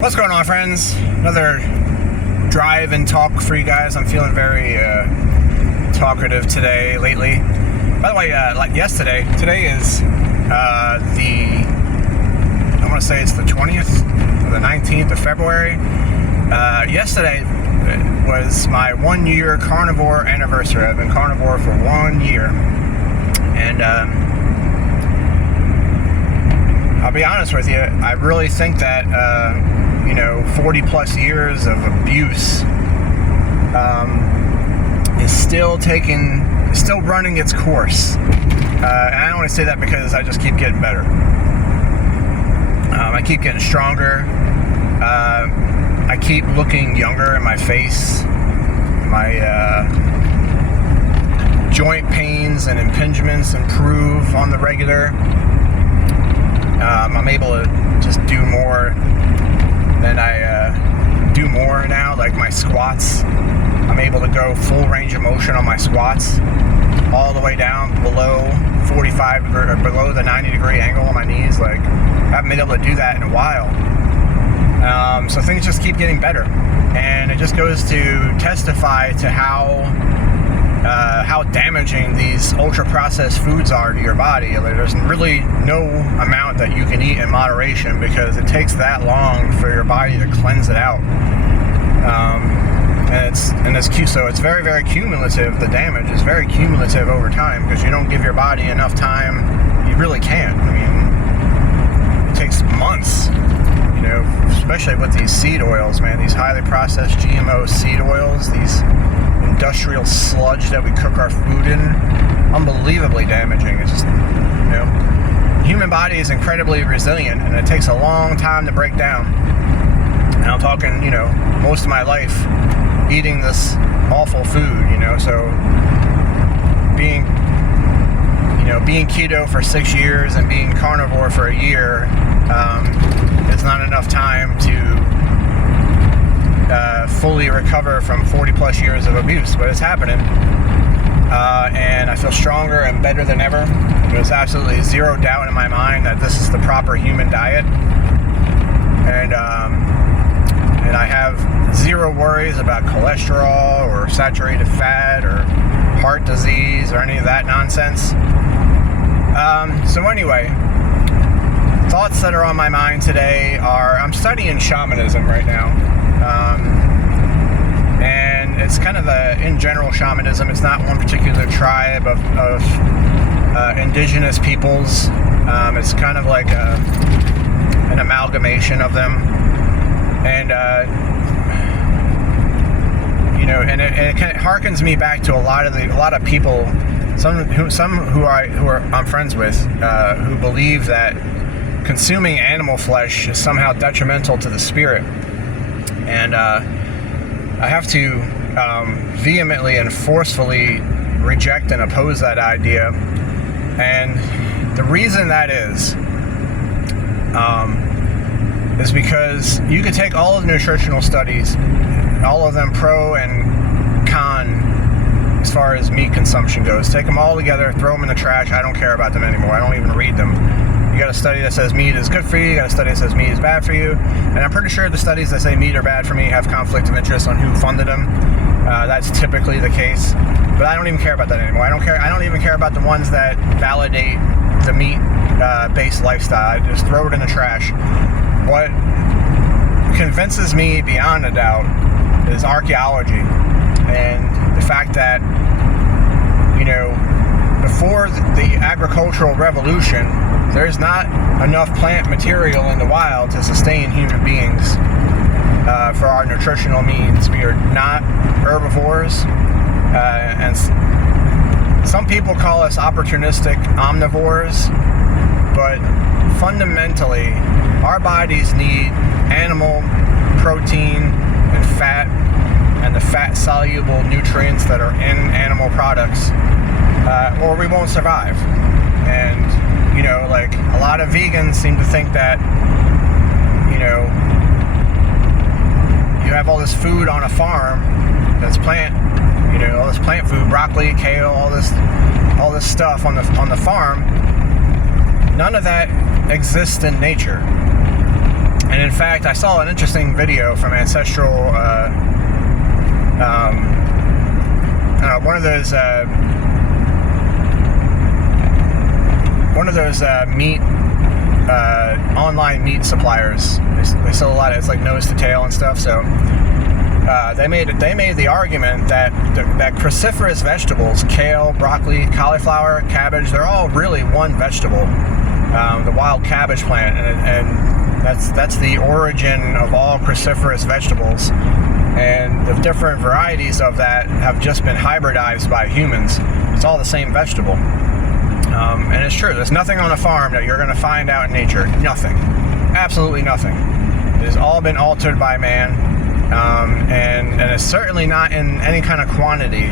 What's going on, friends? Another drive and talk for you guys. I'm feeling very talkative today, lately. By the way, like yesterday, today is I want to say it's the 20th or the 19th of February. Yesterday was my 1 year carnivore anniversary. I've been carnivore for 1 year. And I'll be honest with you, I really think that 40 plus years of abuse is still running its course. And I don't want to say that because I just keep getting better. I keep getting stronger. I keep looking younger in my face. My joint pains and impingements improve on the regular. I'm able to just do more than I do more now, like my squats. I'm able to go full range of motion on my squats, all the way down below 45 degree, or below the 90 degree angle on my knees. Like, I haven't been able to do that in a while. So things just keep getting better, and it just goes to testify to how damaging these ultra-processed foods are to your body. There's really no amount that you can eat in moderation because it takes that long for your body to cleanse it out. So it's very, very cumulative. The damage is very cumulative over time because you don't give your body enough time. You really can't. I mean, it takes months, especially with these seed oils, man. These highly processed GMO seed oils, these industrial sludge that we cook our food in, unbelievably damaging. It's just, the human body is incredibly resilient, and it takes a long time to break down. And I'm talking, most of my life eating this awful food, so being keto for 6 years and being carnivore for a year, it's not enough time to fully recover from 40 plus years of abuse, but it's happening. And I feel stronger and better than ever. There's absolutely zero doubt in my mind that this is the proper human diet. And I have zero worries about cholesterol or saturated fat or heart disease or any of that nonsense. So anyway, thoughts that are on my mind today are, I'm studying shamanism right now. And it's kind of in general shamanism. It's not one particular tribe of indigenous peoples. It's kind of like an amalgamation of them. And it kind of harkens me back to a lot of people, some who I'm friends with, who believe that consuming animal flesh is somehow detrimental to the spirit. And I have to vehemently and forcefully reject and oppose that idea. And the reason that is because you could take all of the nutritional studies, all of them pro and con as far as meat consumption goes, take them all together, throw them in the trash. I don't care about them anymore. I don't even read them. You got a study that says meat is good for you. You got a study that says meat is bad for you. And I'm pretty sure the studies that say meat are bad for me have conflict of interest on who funded them. That's typically the case. But I don't even care about that anymore. I don't even care about the ones that validate the meat-based lifestyle. I just throw it in the trash. What convinces me beyond a doubt is archaeology. And the fact that, before the agricultural revolution, there's not enough plant material in the wild to sustain human beings for our nutritional needs. We are not herbivores, and some people call us opportunistic omnivores, but fundamentally, our bodies need animal protein and fat, and the fat-soluble nutrients that are in animal products, or we won't survive. And like a lot of vegans seem to think that, you have all this food on a farm that's all this plant food, broccoli, kale, all this stuff on the farm. None of that exists in nature. And in fact, I saw an interesting video from Ancestral, one of those meat, online meat suppliers. They sell a lot of, it's like nose to tail and stuff. So they made the argument that cruciferous vegetables, kale, broccoli, cauliflower, cabbage, they're all really one vegetable, the wild cabbage plant, and that's the origin of all cruciferous vegetables. And the different varieties of that have just been hybridized by humans. It's all the same vegetable. And it's true, there's nothing on a farm that you're going to find out in nature. Nothing. Absolutely nothing. It has all been altered by man, and it's certainly not in any kind of quantity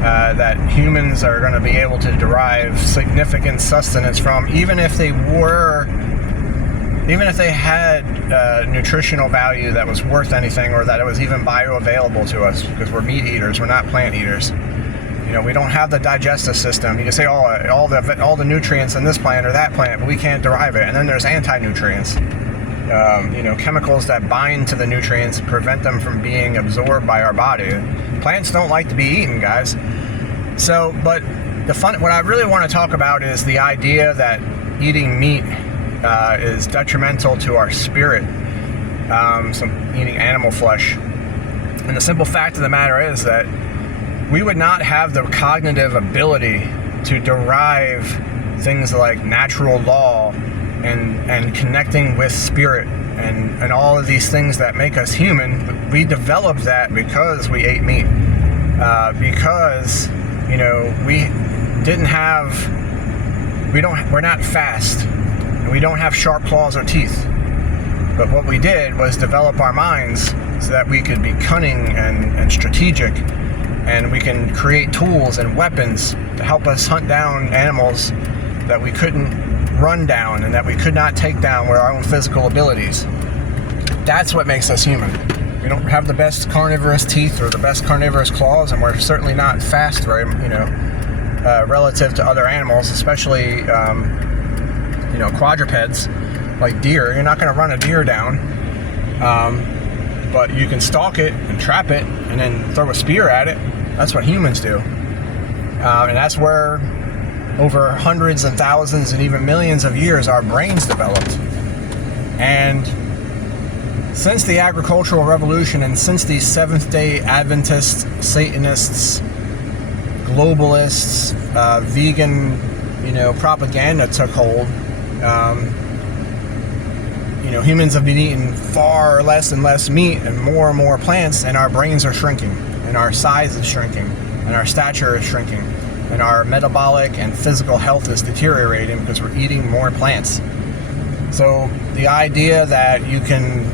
that humans are going to be able to derive significant sustenance from, even if they had nutritional value that was worth anything, or that it was even bioavailable to us, because we're meat eaters, we're not plant eaters. You know, we don't have the digestive system. You can say, oh, all the nutrients in this plant or that plant, but we can't derive it. And then there's anti-nutrients, chemicals that bind to the nutrients and prevent them from being absorbed by our body. Plants don't like to be eaten, guys. So, but what I really want to talk about is the idea that eating meat is detrimental to our spirit, eating animal flesh. And the simple fact of the matter is that we would not have the cognitive ability to derive things like natural law and connecting with spirit and all of these things that make us human. We developed that because we ate meat, because we're not fast, and we don't have sharp claws or teeth. But what we did was develop our minds so that we could be cunning and strategic, and we can create tools and weapons to help us hunt down animals that we couldn't run down and that we could not take down with our own physical abilities. That's what makes us human. We don't have the best carnivorous teeth or the best carnivorous claws, and we're certainly not fast, relative to other animals, especially quadrupeds like deer. You're not going to run a deer down, but you can stalk it and trap it and then throw a spear at it. That's what humans do. And that's where, over hundreds and thousands and even millions of years, our brains developed. And since the agricultural revolution, and since the Seventh-day Adventists, Satanists, globalists, vegan, propaganda took hold, humans have been eating far less and less meat and more plants, and our brains are shrinking, and our size is shrinking, and our stature is shrinking, and our metabolic and physical health is deteriorating because we're eating more plants. So the idea that you can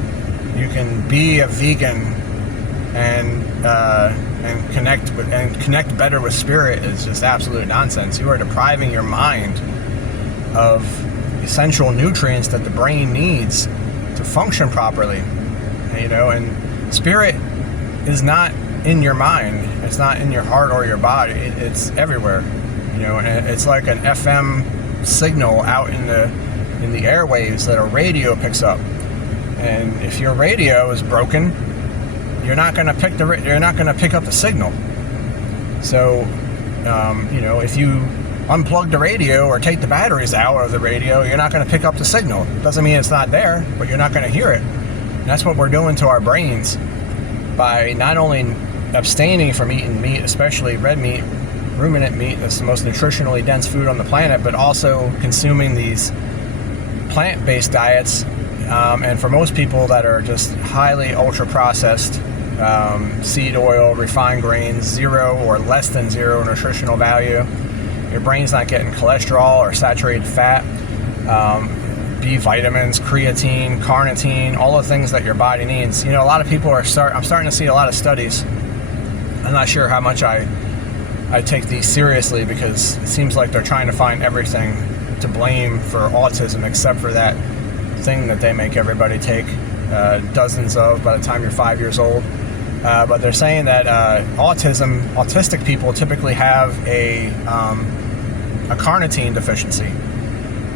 be a vegan and connect better with spirit is just absolute nonsense. You are depriving your mind of essential nutrients that the brain needs to function properly. And spirit is not in your mind. It's not in your heart or your body. It's everywhere. And it's like an FM signal out in the airwaves that a radio picks up. And if your radio is broken, you're not going to pick up the signal. So, if you unplug the radio or take the batteries out of the radio, you're not going to pick up the signal. Doesn't mean it's not there, but you're not going to hear it. And that's what we're doing to our brains by not only abstaining from eating meat, especially red meat, ruminant meat, that's the most nutritionally dense food on the planet, but also consuming these plant-based diets. And for most people that are just highly ultra-processed, seed oil, refined grains, 0 or less than 0 nutritional value, your brain's not getting cholesterol or saturated fat, B vitamins, creatine, carnitine, all the things that your body needs. A lot of people I'm starting to see a lot of studies. I'm not sure how much I take these seriously, because it seems like they're trying to find everything to blame for autism, except for that thing that they make everybody take dozens of by the time you're 5 years old. But they're saying that autistic people typically have a carnitine deficiency.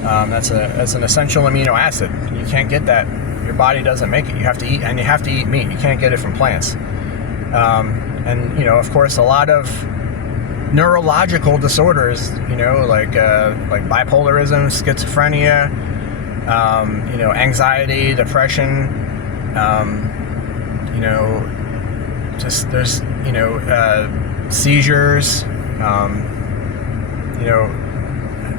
That's an essential amino acid. You can't get that Your body doesn't make it. You have to eat, and you have to eat meat. You can't get it from plants. And of course, a lot of neurological disorders, like bipolarism, schizophrenia, anxiety, depression, just there's seizures,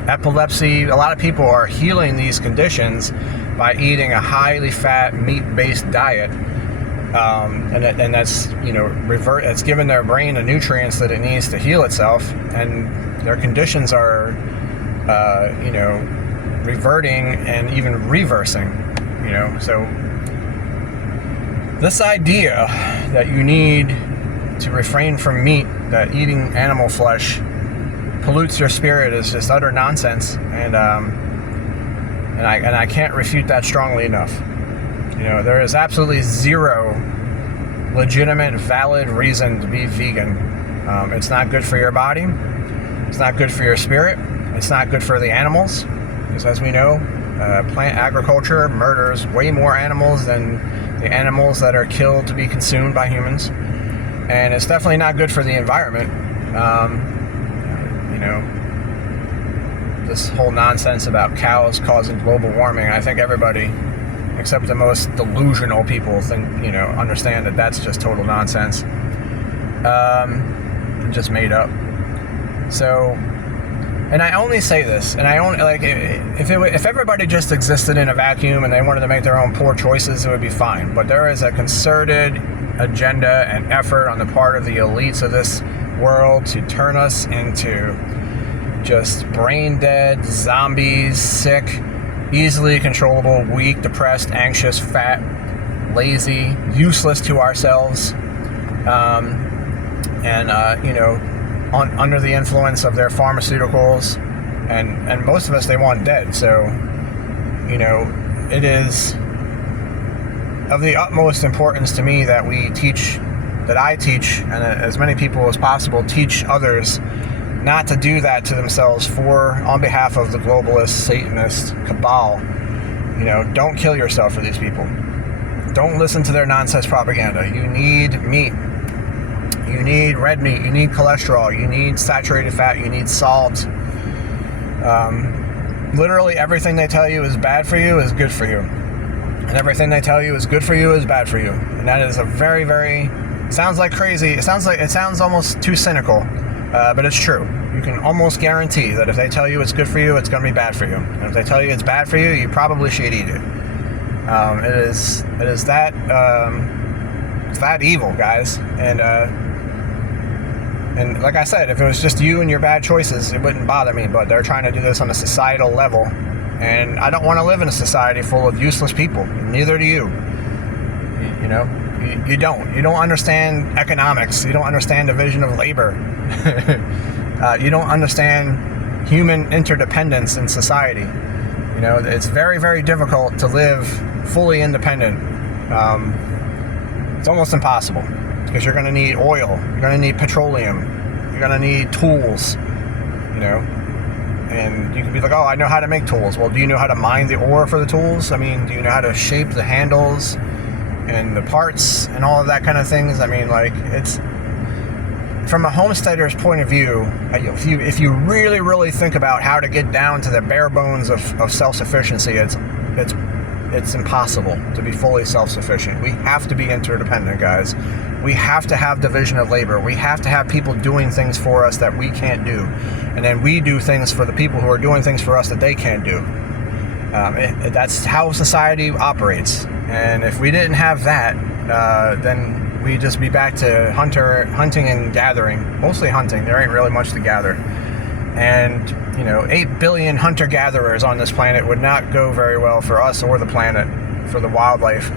epilepsy. A lot of people are healing these conditions by eating a highly fat, meat-based diet, and that's it's giving their brain the nutrients that it needs to heal itself, and their conditions are reverting and even reversing. So this idea that you need to refrain from meat, that eating animal flesh pollutes your spirit, is just utter nonsense, and I can't refute that strongly enough. There is absolutely zero legitimate, valid reason to be vegan. It's not good for your body. It's not good for your spirit. It's not good for the animals, because as we know, plant agriculture murders way more animals than the animals that are killed to be consumed by humans. And it's definitely not good for the environment. This whole nonsense about cows causing global warming, I think everybody, except the most delusional people, understand that that's just total nonsense. Just made up. So, and I only say this, and I only, if everybody just existed in a vacuum and they wanted to make their own poor choices, it would be fine. But there is a concerted agenda and effort on the part of the elites of this world to turn us into just brain dead zombies, sick, easily controllable, weak, depressed, anxious, fat, lazy, useless to ourselves, under the influence of their pharmaceuticals, and most of us they want dead. So it is of the utmost importance to me that I teach, and as many people as possible teach others not to do that to themselves on behalf of the globalist, Satanist cabal. Don't kill yourself for these people. Don't listen to their nonsense propaganda. You need meat. You need red meat. You need cholesterol. You need saturated fat. You need salt. Literally everything they tell you is bad for you is good for you. And everything they tell you is good for you is bad for you. And that is a very, very, sounds like crazy. It sounds almost too cynical. But it's true. You can almost guarantee that if they tell you it's good for you, it's going to be bad for you. And if they tell you it's bad for you, you probably should eat it. It is that it's that evil, guys. And like I said, if it was just you and your bad choices, it wouldn't bother me. But they're trying to do this on a societal level, and I don't want to live in a society full of useless people. Neither do you. You don't understand economics. You don't understand division of labor. You don't understand human interdependence in society. It's very, very difficult to live fully independent. It's almost impossible, because you're going to need oil, you're going to need petroleum, you're going to need tools, and you can be like, oh, I know how to make tools. Well, do you know how to mine the ore for the tools? I mean, do you know how to shape the handles and the parts and all of that kind of things? I mean, it's from a homesteader's point of view, if you really, really think about how to get down to the bare bones of self-sufficiency, it's impossible to be fully self-sufficient. We have to be interdependent, guys. We have to have division of labor. We have to have people doing things for us that we can't do. And then we do things for the people who are doing things for us that they can't do. That's how society operates. And if we didn't have that, then we'd just be back to hunting and gathering. Mostly hunting. There ain't really much to gather. And 8 billion hunter-gatherers on this planet would not go very well for us or the planet, for the wildlife.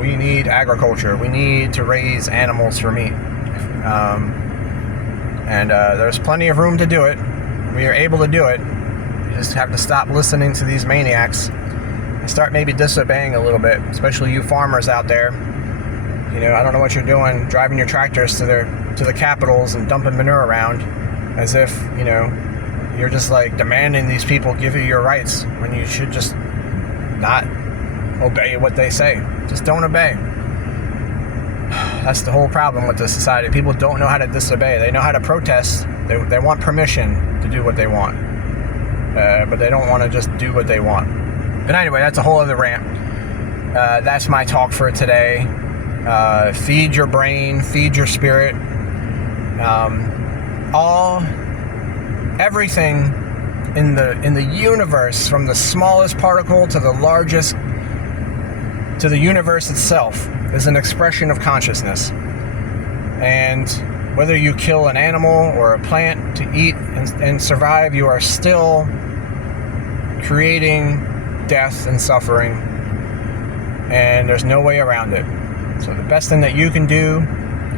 We need agriculture. We need to raise animals for meat. There's plenty of room to do it. We are able to do it. You just have to stop listening to these maniacs and start maybe disobeying a little bit, especially you farmers out there. I don't know what you're doing, driving your tractors to the capitals and dumping manure around, as if, you're just demanding these people give you your rights, when you should just not obey what they say. Just don't obey. That's the whole problem with this society. People don't know how to disobey. They know how to protest. They want permission to do what they want. But they don't want to just do what they want. But anyway, that's a whole other rant. That's my talk for today. Feed your brain, feed your spirit. Everything in the universe, from the smallest particle to the largest, to the universe itself, is an expression of consciousness. And whether you kill an animal or a plant to eat and survive, you are still creating death and suffering, and there's no way around it. So the best thing that you can do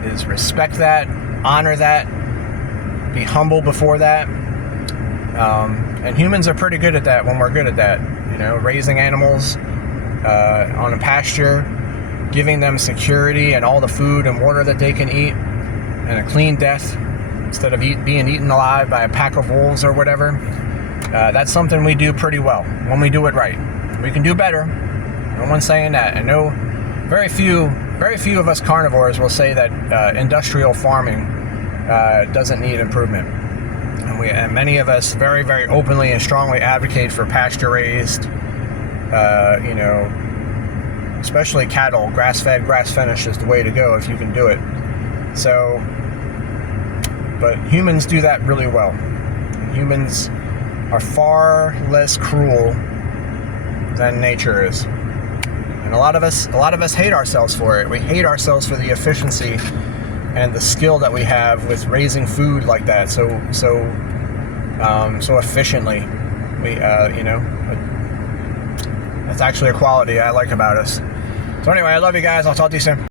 is respect that, honor that, be humble before that. And humans are pretty good at that when we're good at that. You know, raising animals on a pasture, giving them security and all the food and water that they can eat, and a clean death instead of being eaten alive by a pack of wolves or whatever. That's something we do pretty well when we do it right. We can do better. No one's saying that. I know very few of us carnivores will say that industrial farming doesn't need improvement. And many of us very, very openly and strongly advocate for pasture-raised, especially cattle, grass-fed, grass-finished is the way to go if you can do it. So, but humans do that really well. Humans are far less cruel than nature is. And a lot of us hate ourselves for it. We hate ourselves for the efficiency and the skill that we have with raising food like that so efficiently. That's actually a quality I like about us. So anyway, I love you guys. I'll talk to you soon.